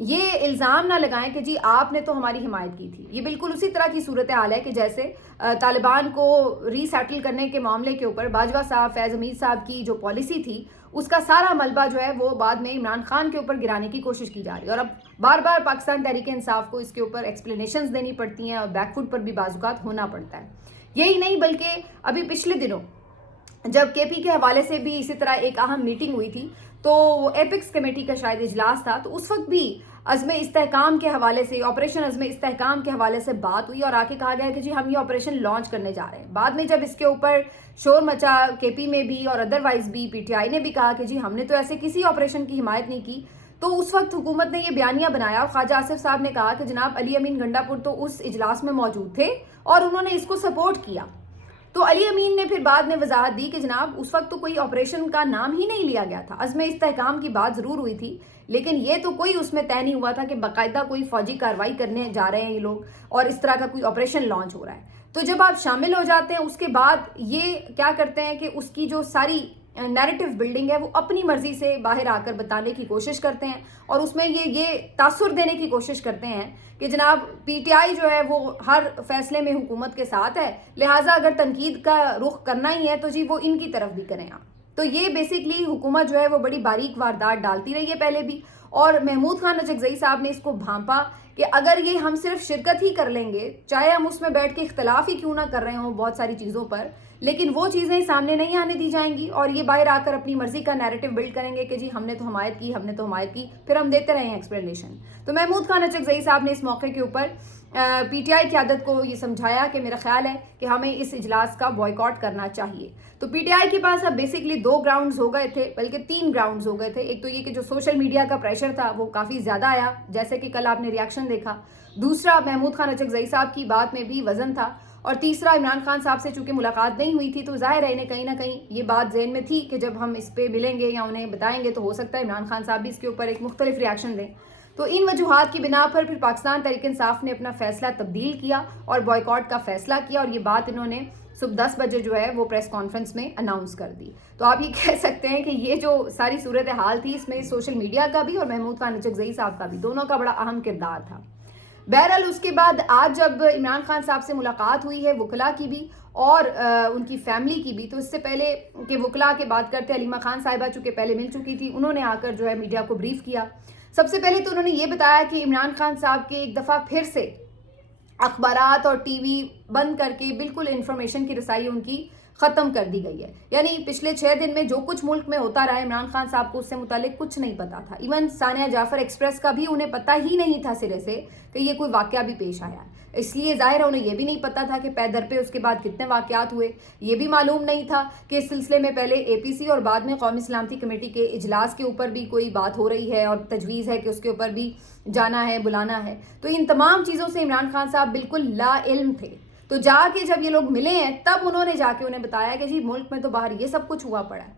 یہ الزام نہ لگائیں کہ جی آپ نے تو ہماری حمایت کی تھی. یہ بالکل اسی طرح کی صورتحال ہے کہ جیسے طالبان کو ری سیٹل کرنے کے معاملے کے اوپر باجوہ صاحب، فیض حمید صاحب کی جو پالیسی تھی اس کا سارا ملبہ جو ہے وہ بعد میں عمران خان کے اوپر گرانے کی کوشش کی جا رہی ہے. اور اب بار بار پاکستان تحریک انصاف کو اس کے اوپر ایکسپلینیشنز دینی پڑتی ہیں اور بیک فوٹ پر بھی بعض اوقات ہونا پڑتا ہے. یہی نہیں بلکہ ابھی پچھلے دنوں جب کے پی کے حوالے سے بھی اسی طرح ایک اہم میٹنگ ہوئی تھی تو ایپکس کمیٹی کا شاید اجلاس تھا، تو اس وقت بھی عزم استحکام کے حوالے سے، آپریشن عزم استحکام کے حوالے سے بات ہوئی اور آ کے کہا گیا کہ جی ہم یہ آپریشن لانچ کرنے جا رہے ہیں. بعد میں جب اس کے اوپر شور مچا کے پی میں بھی اور ادروائز بھی پی ٹی آئی نے بھی کہا کہ جی ہم نے تو ایسے کسی آپریشن کی حمایت نہیں کی، تو اس وقت حکومت نے یہ بیانیہ بنایا اور خواجہ آصف صاحب نے کہا کہ جناب علی امین گنڈا پور تو اس اجلاس میں موجود تھے اور انہوں نے اس کو سپورٹ کیا. تو علی امین نے پھر بعد میں وضاحت دی کہ جناب اس وقت تو کوئی آپریشن کا نام ہی نہیں لیا گیا تھا، عزم استحکام کی بات ضرور ہوئی تھی لیکن یہ تو کوئی اس میں طے نہیں ہوا تھا کہ باقاعدہ کوئی فوجی کارروائی کرنے جا رہے ہیں یہ لوگ اور اس طرح کا کوئی آپریشن لانچ ہو رہا ہے. تو جب آپ شامل ہو جاتے ہیں اس کے بعد یہ کیا کرتے ہیں کہ اس کی جو ساری نیریٹو بلڈنگ ہے وہ اپنی مرضی سے باہر آ کر بتانے کی کوشش کرتے ہیں اور اس میں یہ تاثر دینے کی کوشش کرتے ہیں کہ جناب پی ٹی آئی جو ہے وہ ہر فیصلے میں حکومت کے ساتھ ہے، لہٰذا اگر تنقید کا رخ کرنا ہی ہے تو جی وہ ان کی طرف بھی کریں آپ. تو یہ بیسکلی حکومت جو ہے وہ بڑی باریک واردات ڈالتی رہی ہے پہلے بھی، اور محمود خان اچکزئی صاحب نے اس کو بھانپا کہ اگر یہ ہم صرف شرکت ہی کر لیں گے، چاہے ہم اس میں بیٹھ کے اختلاف ہی کیوں نہ کر رہے ہوں بہت ساری چیزوں پر، لیکن وہ چیزیں سامنے نہیں آنے دی جائیں گی اور یہ باہر آ کر اپنی مرضی کا نیریٹو بلڈ کریں گے کہ جی ہم نے تو حمایت کی، ہم نے تو حمایت کی، پھر ہم دیتے رہے ہیں ایکسپلینیشن. تو محمود خان اچکزئی صاحب نے اس موقع کے اوپر پی ٹی آئی قیادت کو یہ سمجھایا کہ میرا خیال ہے کہ ہمیں اس اجلاس کا بوائیکاٹ کرنا چاہیے. تو پی ٹی آئی کے پاس اب بیسکلی 2 گراؤنڈز ہو گئے تھے، بلکہ 3 گراؤنڈز ہو گئے تھے. ایک تو یہ کہ جو سوشل میڈیا کا پریشر تھا وہ کافی زیادہ آیا، جیسے کہ کل آپ نے ریاکشن دیکھا. دوسرا محمود خان اچکزئی صاحب کی بات میں بھی وزن تھا، اور تیسرا عمران خان صاحب سے چونکہ ملاقات نہیں ہوئی تھی تو ظاہر ہے انہیں کہیں نہ کہیں یہ بات ذہن میں تھی کہ جب ہم اس پہ ملیں گے یا انہیں بتائیں گے تو ہو سکتا ہے عمران خان صاحب بھی اس کے اوپر ایک مختلف ریاکشن دیں. تو ان وجوہات کی بنا پر پھر پاکستان تحریک انصاف نے اپنا فیصلہ تبدیل کیا اور بوائیکاٹ کا فیصلہ کیا، اور یہ بات انہوں نے صبح 10 بجے جو ہے وہ پریس کانفرنس میں اناؤنس کر دی. تو آپ یہ کہہ سکتے ہیں کہ یہ جو ساری صورتحال تھی اس میں سوشل میڈیا کا بھی اور محمود خان اچکزئی صاحب کا بھی، دونوں کا بڑا اہم کردار تھا. بہرحال اس کے بعد آج جب عمران خان صاحب سے ملاقات ہوئی ہے وکلاء کی بھی اور ان کی فیملی کی بھی، تو اس سے پہلے کہ وکلاء کے بات کرتے علیمہ خان صاحبہ چونکہ پہلے مل چکی تھی، انہوں نے آ کر جو ہے میڈیا کو بریف کیا. سب سے پہلے تو انہوں نے یہ بتایا کہ عمران خان صاحب کے ایک دفعہ پھر سے اخبارات اور ٹی وی بند کر کے بالکل انفارمیشن کی رسائی ان کی ختم کر دی گئی ہے. یعنی پچھلے 6 دن میں جو کچھ ملک میں ہوتا رہا عمران خان صاحب کو اس سے متعلق کچھ نہیں پتا تھا. ایون ثانیہ جعفر ایکسپریس کا بھی انہیں پتہ ہی نہیں تھا سرے سے کہ یہ کوئی واقعہ بھی پیش آیا. اس لیے ظاہر ہے انہیں یہ بھی نہیں پتا تھا کہ پے در پہ اس کے بعد کتنے واقعات ہوئے. یہ بھی معلوم نہیں تھا کہ اس سلسلے میں پہلے اے پی سی اور بعد میں قومی سلامتی کمیٹی کے اجلاس کے اوپر بھی کوئی بات ہو رہی ہے اور تجویز ہے کہ اس کے اوپر بھی جانا ہے، بلانا ہے. تو ان تمام چیزوں سے عمران خان صاحب بالکل لا علم تھے. تو جا کے جب یہ لوگ ملے ہیں تب انہوں نے جا کے انہیں بتایا کہ جی ملک میں تو باہر یہ سب کچھ ہوا پڑا ہے.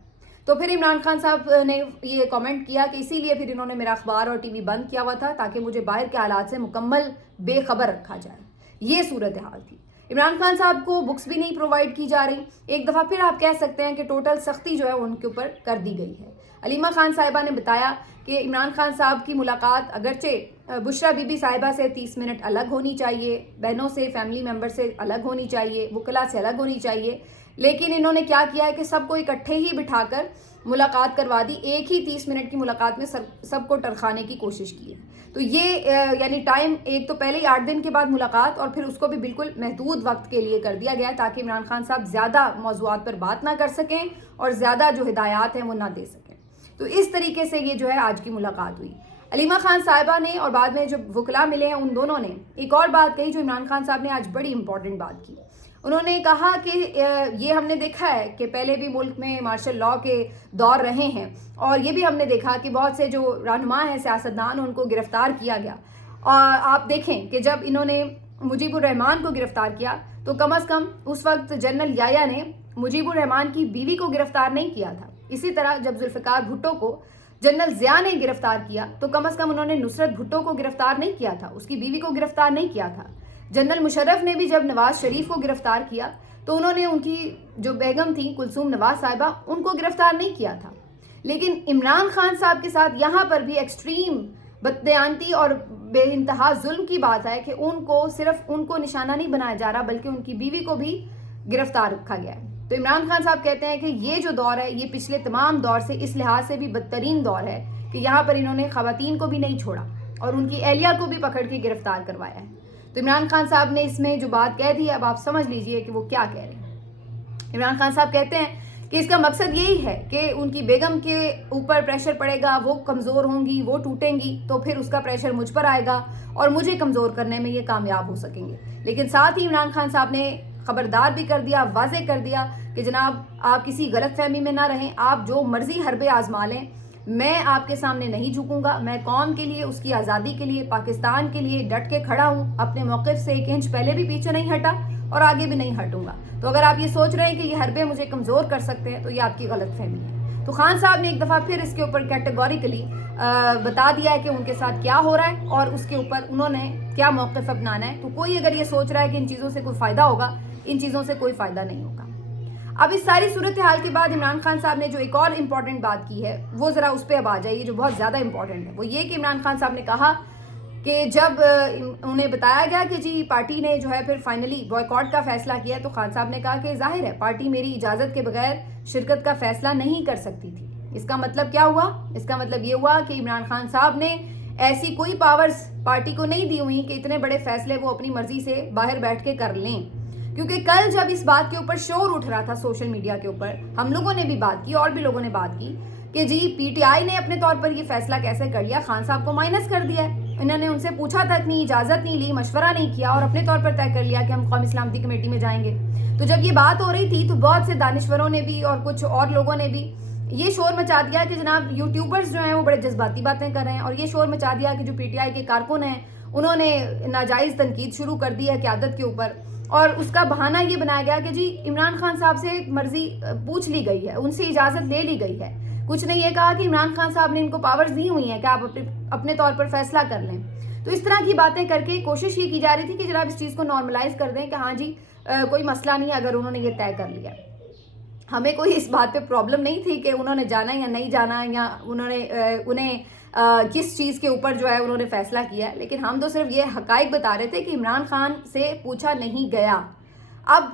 تو پھر عمران خان صاحب نے یہ کامنٹ کیا کہ اسی لیے پھر انہوں نے میرا اخبار اور ٹی وی بند کیا ہوا تھا تاکہ مجھے باہر کے حالات سے مکمل بے خبر رکھا جائے. یہ صورتحال تھی. عمران خان صاحب کو بکس بھی نہیں پرووائڈ کی جا رہی. ایک دفعہ پھر آپ کہہ سکتے ہیں کہ ٹوٹل سختی جو ہے ان کے اوپر کر دی گئی ہے. علیمہ خان صاحبہ نے بتایا کہ عمران خان صاحب کی ملاقات اگرچہ بشرا بی بی صاحبہ سے 30 منٹ الگ ہونی چاہیے، بہنوں سے، فیملی ممبر سے الگ ہونی چاہیے، وکلاء سے الگ ہونی چاہیے، لیکن انہوں نے کیا کیا ہے کہ سب کو اکٹھے ہی بٹھا کر ملاقات کروا دی. ایک ہی 30 منٹ کی ملاقات میں سب کو ٹرخانے کی کوشش کی ہے. تو یہ یعنی ٹائم ایک تو پہلے ہی 8 دن کے بعد ملاقات اور پھر اس کو بھی بالکل محدود وقت کے لیے کر دیا گیا تاکہ عمران خان صاحب زیادہ موضوعات پر بات نہ کر سکیں اور زیادہ جو ہدایات ہیں وہ نہ دے سکیں. تو اس طریقے سے یہ جو ہے آج کی ملاقات ہوئی. علیمہ خان صاحبہ نے اور بعد میں جو وکلاء ملے ہیں ان دونوں نے ایک اور بات کہی جو عمران خان صاحب نے آج بڑی امپورٹنٹ بات کی. انہوں نے کہا کہ یہ ہم نے دیکھا ہے کہ پہلے بھی ملک میں مارشل لاء کے دور رہے ہیں اور یہ بھی ہم نے دیکھا کہ بہت سے جو رہنما ہیں سیاستدان ان کو گرفتار کیا گیا. اور آپ دیکھیں کہ جب انہوں نے مجیب الرحمان کو گرفتار کیا تو کم از کم اس وقت جنرل یایا نے مجیب الرحمان کی بیوی کو گرفتار نہیں کیا تھا. اسی طرح جب ذوالفقار بھٹو کو جنرل ضیاء نے گرفتار کیا تو کم از کم انہوں نے نصرت بھٹو کو گرفتار نہیں کیا تھا، اس کی بیوی کو گرفتار نہیں کیا تھا. جنرل مشرف نے بھی جب نواز شریف کو گرفتار کیا تو انہوں نے ان کی جو بیگم تھی کلثوم نواز صاحبہ ان کو گرفتار نہیں کیا تھا. لیکن عمران خان صاحب کے ساتھ یہاں پر بھی ایکسٹریم بددیانتی اور بے انتہا ظلم کی بات ہے کہ ان کو صرف ان کو نشانہ نہیں بنایا جا رہا بلکہ ان کی بیوی کو بھی گرفتار رکھا گیا ہے. تو عمران خان صاحب کہتے ہیں کہ یہ جو دور ہے یہ پچھلے تمام دور سے اس لحاظ سے بھی بدترین دور ہے کہ یہاں پر انہوں نے خواتین کو بھی نہیں چھوڑا اور ان کی اہلیہ کو بھی پکڑ کے گرفتار کروایا ہے. تو عمران خان صاحب نے اس میں جو بات کہہ دی ہے اب آپ سمجھ لیجئے کہ وہ کیا کہہ رہے ہیں. عمران خان صاحب کہتے ہیں کہ اس کا مقصد یہی ہے کہ ان کی بیگم کے اوپر پریشر پڑے گا, وہ کمزور ہوں گی, وہ ٹوٹیں گی تو پھر اس کا پریشر مجھ پر آئے گا اور مجھے کمزور کرنے میں یہ کامیاب ہو سکیں گے. لیکن ساتھ ہی عمران خان صاحب نے خبردار بھی کر دیا, واضح کر دیا کہ جناب آپ کسی غلط فہمی میں نہ رہیں, آپ جو مرضی حربے آزما لیں, میں آپ کے سامنے نہیں جھکوں گا. میں قوم کے لیے, اس کی آزادی کے لیے, پاکستان کے لیے ڈٹ کے کھڑا ہوں. اپنے موقف سے 1 انچ پہلے بھی پیچھے نہیں ہٹا اور آگے بھی نہیں ہٹوں گا. تو اگر آپ یہ سوچ رہے ہیں کہ یہ حربے مجھے کمزور کر سکتے ہیں تو یہ آپ کی غلط فہمی ہے. تو خان صاحب نے ایک دفعہ پھر اس کے اوپر کیٹیگوریکلی بتا دیا ہے کہ ان کے ساتھ کیا ہو رہا ہے اور اس کے اوپر انہوں نے کیا موقف اپنانا ہے. تو کوئی اگر یہ سوچ رہا ہے کہ ان چیزوں سے کوئی فائدہ ہوگا, ان چیزوں سے کوئی فائدہ نہیں ہوگا. اب اس ساری صورتحال کے بعد عمران خان صاحب نے جو ایک اور امپورٹنٹ بات کی ہے وہ ذرا اس پہ اب آ جائیے جو بہت زیادہ امپورٹنٹ ہے. وہ یہ کہ عمران خان صاحب نے کہا کہ جب انہیں بتایا گیا کہ جی پارٹی نے جو ہے پھر فائنلی بوائیکاٹ کا فیصلہ کیا تو خان صاحب نے کہا کہ ظاہر ہے پارٹی میری اجازت کے بغیر شرکت کا فیصلہ نہیں کر سکتی تھی. اس کا مطلب کیا ہوا؟ اس کا مطلب یہ ہوا کہ عمران خان صاحب نے ایسی کوئی پاورز پارٹی کو نہیں دی ہوئی کہ اتنے بڑے فیصلے وہ اپنی مرضی سے باہر بیٹھ کے کر لیں. کیونکہ کل جب اس بات کے اوپر شور اٹھ رہا تھا سوشل میڈیا کے اوپر, ہم لوگوں نے بھی بات کی اور بھی لوگوں نے بات کی کہ جی پی ٹی آئی نے اپنے طور پر یہ فیصلہ کیسے کر لیا, خان صاحب کو مائنس کر دیا ہے. انہوں نے ان سے پوچھا تک نہیں, اجازت نہیں لی, مشورہ نہیں کیا اور اپنے طور پر طے کر لیا کہ ہم قومی سلامتی کمیٹی میں جائیں گے. تو جب یہ بات ہو رہی تھی تو بہت سے دانشوروں نے بھی اور کچھ اور لوگوں نے بھی یہ شور مچا دیا کہ جناب یوٹیوبرز جو ہیں وہ بڑے جذباتی باتیں کر رہے ہیں, اور یہ شور مچا دیا کہ جو پی ٹی آئی کے کارکن ہیں انہوں نے ناجائز تنقید شروع کر دی ہے قیادت کے اوپر. اور اس کا بہانہ یہ بنایا گیا کہ جی عمران خان صاحب سے مرضی پوچھ لی گئی ہے, ان سے اجازت لے لی گئی ہے. کچھ نے یہ کہا کہ عمران خان صاحب نے ان کو پاورز دی ہوئی ہیں کہ آپ اپنے طور پر فیصلہ کر لیں. تو اس طرح کی باتیں کر کے کوشش یہ کی جا رہی تھی کہ جناب اس چیز کو نارملائز کر دیں کہ ہاں جی کوئی مسئلہ نہیں ہے اگر انہوں نے یہ طے کر لیا. ہمیں کوئی اس بات پہ پرابلم نہیں تھی کہ انہوں نے جانا یا نہیں جانا یا انہیں کس چیز کے اوپر جو ہے انہوں نے فیصلہ کیا ہے, لیکن ہم تو صرف یہ حقائق بتا رہے تھے کہ عمران خان سے پوچھا نہیں گیا. اب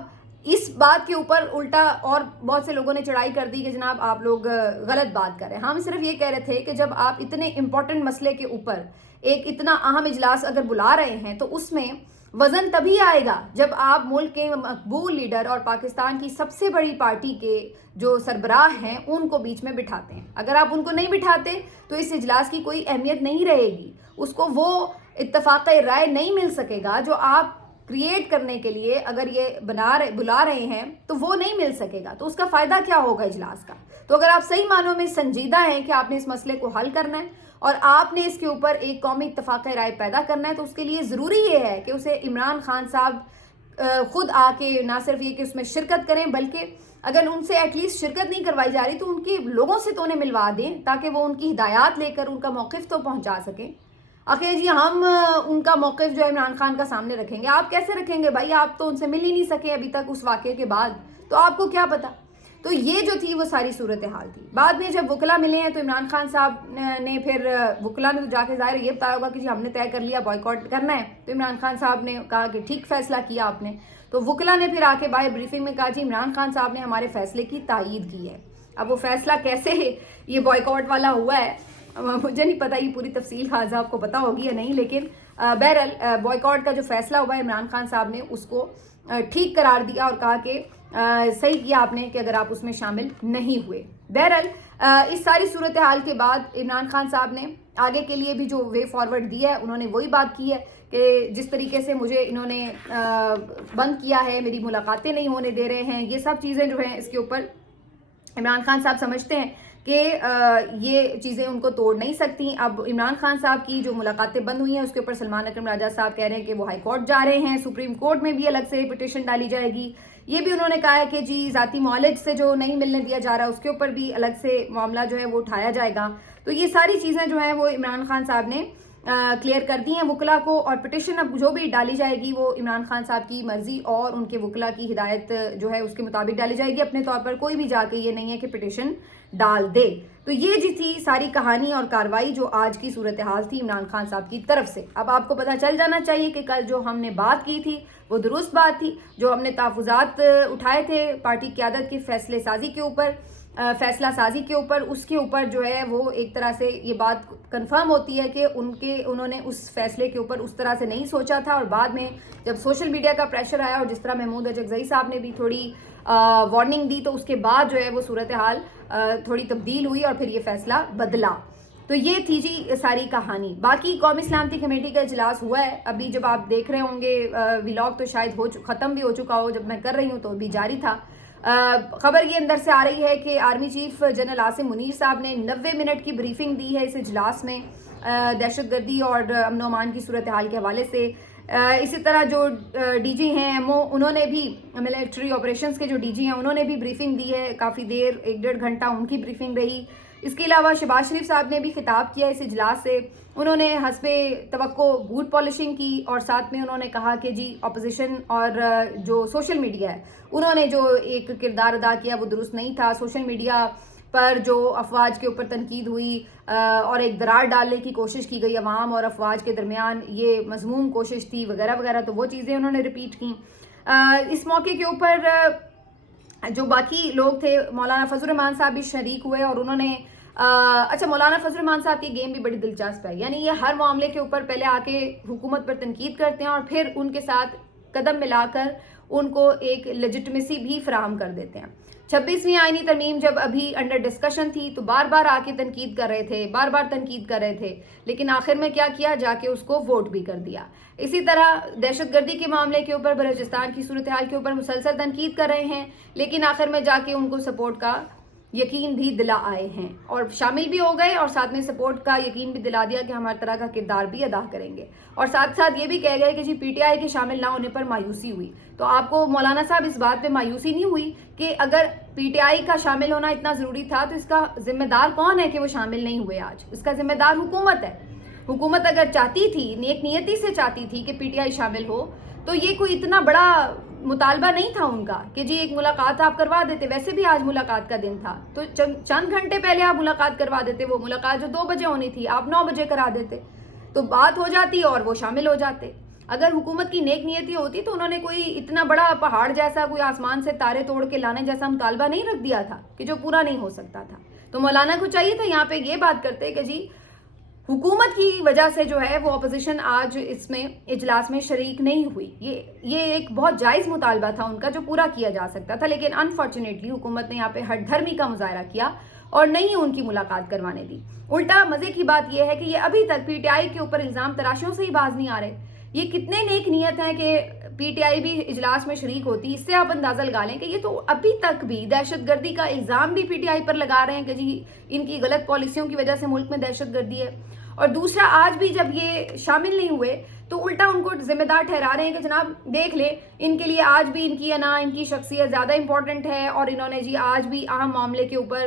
اس بات کے اوپر الٹا اور بہت سے لوگوں نے چڑھائی کر دی کہ جناب آپ لوگ غلط بات کر رہے ہیں. ہم صرف یہ کہہ رہے تھے کہ جب آپ اتنے امپورٹنٹ مسئلے کے اوپر ایک اتنا اہم اجلاس اگر بلا رہے ہیں تو اس میں وزن تبھی آئے گا جب آپ ملک کے مقبول لیڈر اور پاکستان کی سب سے بڑی پارٹی کے جو سربراہ ہیں ان کو بیچ میں بٹھاتے ہیں. اگر آپ ان کو نہیں بٹھاتے تو اس اجلاس کی کوئی اہمیت نہیں رہے گی, اس کو وہ اتفاق رائے نہیں مل سکے گا جو آپ کریٹ کرنے کے لیے اگر یہ بلا رہے ہیں تو وہ نہیں مل سکے گا. تو اس کا فائدہ کیا ہوگا اجلاس کا؟ تو اگر آپ صحیح معنوں میں سنجیدہ ہیں کہ آپ نے اس مسئلے کو حل کرنا ہے اور آپ نے اس کے اوپر ایک قومی اتفاق رائے پیدا کرنا ہے تو اس کے لیے ضروری یہ ہے کہ اسے عمران خان صاحب خود آ کے نہ صرف یہ کہ اس میں شرکت کریں بلکہ اگر ان سے ایٹ لیسٹ شرکت نہیں کروائی جا رہی تو ان کے لوگوں سے تو انہیں ملوا دیں تاکہ وہ ان کی ہدایات لے کر ان کا موقف تو پہنچا سکیں. آخر جی ہم ان کا موقف جو ہے عمران خان کا سامنے رکھیں گے, آپ کیسے رکھیں گے بھائی؟ آپ تو ان سے مل ہی نہیں سکے ابھی تک اس واقعے کے بعد, تو آپ کو کیا پتا. تو یہ جو تھی وہ ساری صورتحال تھی. بعد میں جب وکلا ملے ہیں تو عمران خان صاحب نے پھر وکلا نے تو جا کے ظاہر یہ بتایا ہوگا کہ جی ہم نے طے کر لیا بوائیکاٹ کرنا ہے. تو عمران خان صاحب نے کہا کہ ٹھیک فیصلہ کیا آپ نے. تو وکلا نے پھر آ کے باہر بریفنگ میں کہا جی عمران خان صاحب نے ہمارے فیصلے کی تائید کی ہے. اب وہ فیصلہ کیسے یہ بوائیکاٹ والا ہوا ہے مجھے نہیں پتا, یہ پوری تفصیل خان صاحب کو پتا ہوگی یا نہیں, لیکن بہرحال بوائیکاٹ کا جو فیصلہ ہوا ہے عمران خان صاحب نے اس کو ٹھیک قرار دیا اور کہا کہ صحیح کیا آپ نے کہ اگر آپ اس میں شامل نہیں ہوئے. بہرحال اس ساری صورتحال کے بعد عمران خان صاحب نے آگے کے لیے بھی جو وے فارورڈ دیا ہے انہوں نے وہی بات کی ہے کہ جس طریقے سے مجھے انہوں نے بند کیا ہے, میری ملاقاتیں نہیں ہونے دے رہے ہیں, یہ سب چیزیں جو ہیں اس کے اوپر عمران خان صاحب سمجھتے ہیں کہ یہ چیزیں ان کو توڑ نہیں سکتی. اب عمران خان صاحب کی جو ملاقاتیں بند ہوئی ہیں اس کے اوپر سلمان اکرم راجہ صاحب کہہ رہے ہیں کہ وہ ہائی کورٹ جا رہے ہیں, سپریم کورٹ میں بھی الگ سے پٹیشن ڈالی جائے گی. یہ بھی انہوں نے کہا ہے کہ جی ذاتی معالج سے جو نہیں ملنے دیا جا رہا اس کے اوپر بھی الگ سے معاملہ جو ہے وہ اٹھایا جائے گا. تو یہ ساری چیزیں جو ہیں وہ عمران خان صاحب نے کلیئر کر دی ہیں وکلا کو, اور پٹیشن اب جو بھی ڈالی جائے گی وہ عمران خان صاحب کی مرضی اور ان کے وکلا کی ہدایت جو ہے اس کے مطابق ڈالی جائے گی. اپنے طور پر کوئی بھی جا کے یہ نہیں ہے کہ پٹیشن ڈال دے. تو یہ جی تھی ساری کہانی اور کاروائی جو آج کی صورتحال تھی عمران خان صاحب کی طرف سے. اب آپ کو پتہ چل جانا چاہیے کہ کل جو ہم نے بات کی تھی وہ درست بات تھی. جو ہم نے تحفظات اٹھائے تھے پارٹی قیادت کی فیصلہ سازی کے اوپر اس کے اوپر جو ہے وہ ایک طرح سے یہ بات کنفرم ہوتی ہے کہ انہوں نے اس فیصلے کے اوپر اس طرح سے نہیں سوچا تھا. اور بعد میں جب سوشل میڈیا کا پریشر آیا اور جس طرح محمود اچکزئی صاحب نے بھی تھوڑی وارننگ دی تو اس کے بعد جو ہے وہ صورتحال تھوڑی تبدیل ہوئی اور پھر یہ فیصلہ بدلا. تو یہ تھی جی ساری کہانی. باقی قومی سلامتی کمیٹی کا اجلاس ہوا ہے. ابھی جب آپ دیکھ رہے ہوں گے ولاگ تو شاید ختم بھی ہو چکا ہو, جب میں کر رہی ہوں تو بھی جاری تھا. خبر یہ اندر سے آ رہی ہے کہ army chief general Asim Munir صاحب نے 90 منٹ کی بریفنگ دی ہے اس اجلاس میں دہشت گردی اور امن و امان کی صورتحال کے حوالے سے. اسی طرح جو ڈی جی ہیں ایم او انہوں نے بھی ملٹری آپریشنز کے جو ڈی جی ہیں انہوں نے بھی بریفنگ دی ہے. کافی دیر 1-1.5 گھنٹہ ان کی بریفنگ رہی. اس کے علاوہ شہباز شریف صاحب نے بھی خطاب کیا اس اجلاس سے. انہوں نے حسب توقع بوت پالشنگ کی اور ساتھ میں انہوں نے کہا کہ جی اپوزیشن اور جو سوشل میڈیا ہے انہوں نے جو ایک کردار ادا کیا وہ درست نہیں تھا. سوشل میڈیا پر جو افواج کے اوپر تنقید ہوئی اور ایک درار ڈالنے کی کوشش کی گئی عوام اور افواج کے درمیان, یہ مذموم کوشش تھی وغیرہ وغیرہ, تو وہ چیزیں انہوں نے ریپیٹ کی. اس موقع کے اوپر جو باقی لوگ تھے مولانا فضل الرحمان صاحب بھی شریک ہوئے اور انہوں نے اچھا مولانا فضل الرحمان صاحب کی گیم بھی بڑی دلچسپ ہے. یعنی یہ ہر معاملے کے اوپر پہلے آ کے حکومت پر تنقید کرتے ہیں اور پھر ان کے ساتھ قدم ملا کر ان کو ایک لیجٹمیسی بھی فراہم کر دیتے ہیں. 26ویں آئینی ترمیم جب ابھی انڈر ڈسکشن تھی تو بار بار آ کے تنقید کر رہے تھے لیکن آخر میں کیا کیا, جا کے اس کو ووٹ بھی کر دیا. اسی طرح دہشت گردی کے معاملے کے اوپر بلوچستان کی صورتحال کے اوپر مسلسل تنقید کر رہے ہیں لیکن آخر میں جا کے ان کو سپورٹ کا یقین بھی دلا آئے ہیں اور شامل بھی ہو گئے اور ساتھ میں سپورٹ کا یقین بھی دلا دیا کہ ہم ہر طرح کا کردار بھی ادا کریں گے. اور ساتھ ساتھ یہ بھی کہہ گئے کہ جی پی ٹی آئی کے شامل نہ ہونے پر مایوسی ہوئی. تو آپ کو مولانا صاحب اس بات پہ مایوسی نہیں ہوئی کہ اگر پی ٹی آئی کا شامل ہونا اتنا ضروری تھا تو اس کا ذمہ دار کون ہے کہ وہ شامل نہیں ہوئے؟ آج اس کا ذمہ دار حکومت ہے. حکومت اگر چاہتی تھی, نیک نیتی سے چاہتی تھی کہ پی ٹی آئی شامل ہو تو یہ کوئی اتنا بڑا مطالبہ نہیں تھا ان کا کہ جی ایک ملاقات آپ کروا دیتے. ویسے بھی آج ملاقات کا دن تھا تو چند گھنٹے پہلے آپ ملاقات کروا دیتے. وہ ملاقات جو 2 بجے ہونی تھی آپ 9 بجے کرا دیتے تو بات ہو جاتی اور وہ شامل ہو جاتے. اگر حکومت کی نیک نیتی ہوتی تو انہوں نے کوئی اتنا بڑا پہاڑ جیسا, کوئی آسمان سے تارے توڑ کے لانے جیسا مطالبہ نہیں رکھ دیا تھا کہ جو پورا نہیں ہو سکتا تھا. تو مولانا کو چاہیے تھا یہاں پہ یہ بات کرتے کہ جی حکومت کی وجہ سے جو ہے وہ اپوزیشن آج اس میں اجلاس میں شریک نہیں ہوئی. یہ ایک بہت جائز مطالبہ تھا ان کا جو پورا کیا جا سکتا تھا لیکن انفارچونیٹلی حکومت نے یہاں پہ ہٹ دھرمی کا مظاہرہ کیا اور نہیں ان کی ملاقات کروانے دی. الٹا مزے کی بات یہ ہے کہ یہ ابھی تک پی ٹی آئی کے اوپر الزام تراشیوں سے ہی باز نہیں آ رہے. یہ کتنے نیک نیت ہیں کہ پی ٹی آئی بھی اجلاس میں شریک ہوتی. اس سے آپ اندازہ لگا لیں کہ یہ تو ابھی تک بھی دہشت گردی کا الزام بھی پی ٹی آئی پر لگا رہے ہیں کہ جی ان کی غلط پالیسیوں کی وجہ سے ملک میں دہشت گردی ہے. اور دوسرا آج بھی جب یہ شامل نہیں ہوئے تو الٹا ان کو ذمہ دار ٹھہرا رہے ہیں کہ جناب دیکھ لیں ان کے لیے آج بھی ان کی شخصیت زیادہ امپورٹنٹ ہے اور انہوں نے جی آج بھی اہم معاملے کے اوپر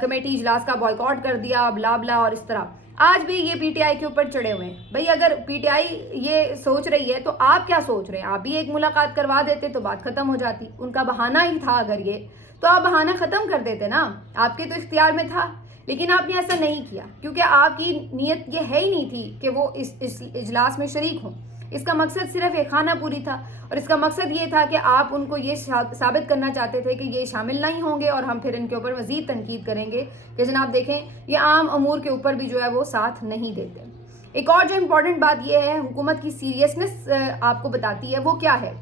کمیٹی اجلاس کا بائیکاٹ کر دیا بلا بلا. اور اس طرح آج بھی یہ پی ٹی آئی کے اوپر چڑھے ہوئے ہیں. بھئی اگر پی ٹی آئی یہ سوچ رہی ہے تو آپ کیا سوچ رہے ہیں؟ آپ بھی ایک ملاقات کروا دیتے تو بات ختم ہو جاتی. ان کا بہانہ ہی تھا اگر یہ تو آپ بہانہ ختم کر دیتے نا, آپ کے تو اختیار میں تھا. لیکن آپ نے ایسا نہیں کیا کیونکہ آپ کی نیت یہ ہے ہی نہیں تھی کہ وہ اس اجلاس میں شریک ہوں. اس کا مقصد صرف ایک خانہ پوری تھا اور اس کا مقصد یہ تھا کہ آپ ان کو یہ ثابت کرنا چاہتے تھے کہ یہ شامل نہیں ہوں گے اور ہم پھر ان کے اوپر مزید تنقید کریں گے کہ جناب دیکھیں یہ عام امور کے اوپر بھی جو ہے وہ ساتھ نہیں دیتے. ایک اور جو امپورٹنٹ بات یہ ہے حکومت کی سیریسنس آپ کو بتاتی ہے وہ کیا ہے.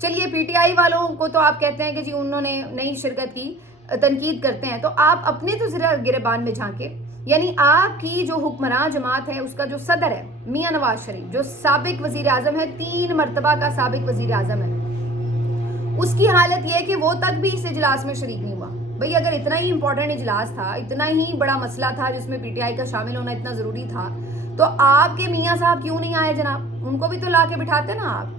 چلیے پی ٹی آئی والوں کو تو آپ کہتے ہیں کہ جی انہوں نے نہیں شرکت کی, تنقید کرتے ہیں, تو آپ اپنے تو ذرا گریبان میں جھانکے. یعنی آپ کی جو حکمران جماعت ہے اس کا جو صدر ہے میاں نواز شریف جو سابق وزیر اعظم ہے, 3 مرتبہ کا سابق وزیر اعظم ہے, اس کی حالت یہ ہے کہ وہ تک بھی اس اجلاس میں شریک نہیں ہوا. بھئی اگر اتنا ہی امپورٹنٹ اجلاس تھا, اتنا ہی بڑا مسئلہ تھا جس میں پی ٹی آئی کا شامل ہونا اتنا ضروری تھا تو آپ کے میاں صاحب کیوں نہیں آئے جناب؟ ان کو بھی تو لا کے بٹھاتے نا آپ.